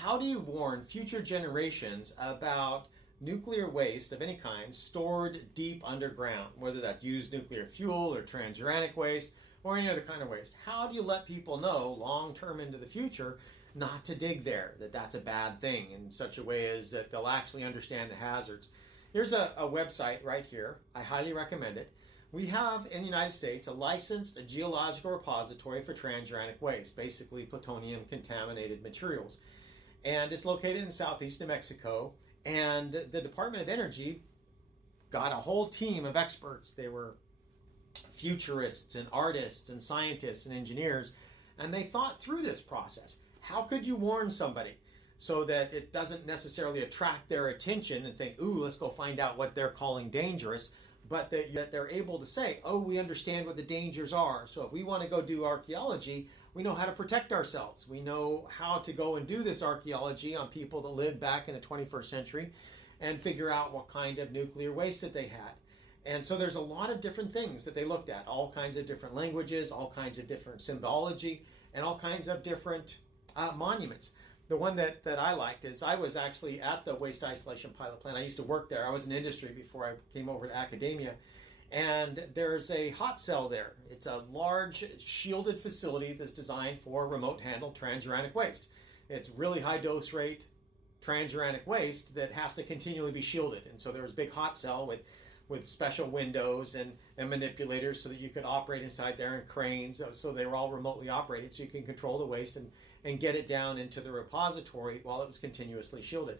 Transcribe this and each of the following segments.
how do you warn future generations about nuclear waste of any kind stored deep underground, whether that's used nuclear fuel or transuranic waste or any other kind of waste? How do you let people know long term into the future not to dig there, that that's a bad thing, in such a way as that they'll actually understand the hazards? Here's a website right here. I highly recommend it. We have in the United States a licensed geological repository for transuranic waste, basically plutonium contaminated materials. And it's located in southeast New Mexico. And the Department of Energy got a whole team of experts. They were futurists and artists and scientists and engineers. And they thought through this process. How could you warn somebody so that it doesn't necessarily attract their attention and think, ooh, let's go find out what they're calling dangerous, but that they're able to say, oh, we understand what the dangers are. So if we want to go do archaeology, we know how to protect ourselves. We know how to go and do this archaeology on people that lived back in the 21st century and figure out what kind of nuclear waste that they had. And so there's a lot of different things that they looked at, all kinds of different languages, all kinds of different symbology, and all kinds of different monuments. The one that I liked is I was actually at the waste isolation pilot plant. I used to work there. I was in industry before I came over to academia. And there's a hot cell there. It's a large shielded facility that's designed for remote handled transuranic waste. It's really high dose rate transuranic waste that has to continually be shielded. And so there was a big hot cell with special windows and manipulators so that you could operate inside there, and cranes, so they were all remotely operated so you can control the waste and get it down into the repository while it was continuously shielded.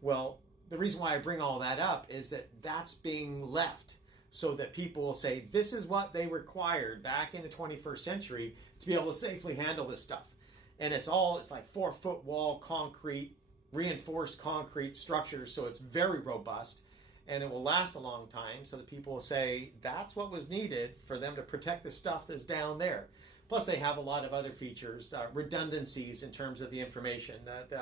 Well, the reason why I bring all that up is that that's being left so that people will say this is what they required back in the 21st century to be able to safely handle this stuff. And it's like 4-foot wall concrete, reinforced concrete structures, so it's very robust. And it will last a long time, so that people will say that's what was needed for them to protect the stuff that's down there. Plus, they have a lot of other features, redundancies in terms of the information.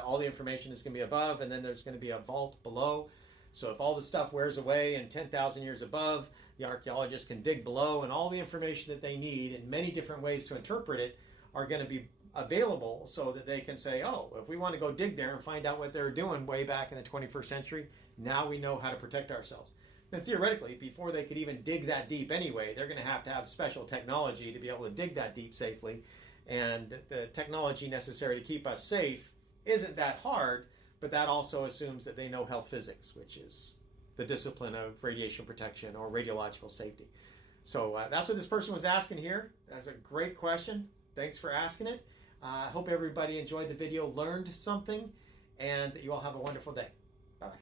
All the information is going to be above, and then there's going to be a vault below. So if all the stuff wears away and 10,000 years above, the archaeologists can dig below, and all the information that they need in many different ways to interpret it are going to be available, so that they can say, oh, if we want to go dig there and find out what they were doing way back in the 21st century, now we know how to protect ourselves. And theoretically, before they could even dig that deep anyway, they're going to have special technology to be able to dig that deep safely. And the technology necessary to keep us safe isn't that hard, but that also assumes that they know health physics, which is the discipline of radiation protection or radiological safety. So that's what this person was asking here. That's a great question. Thanks for asking it. I hope everybody enjoyed the video, learned something, and that you all have a wonderful day. Bye-bye.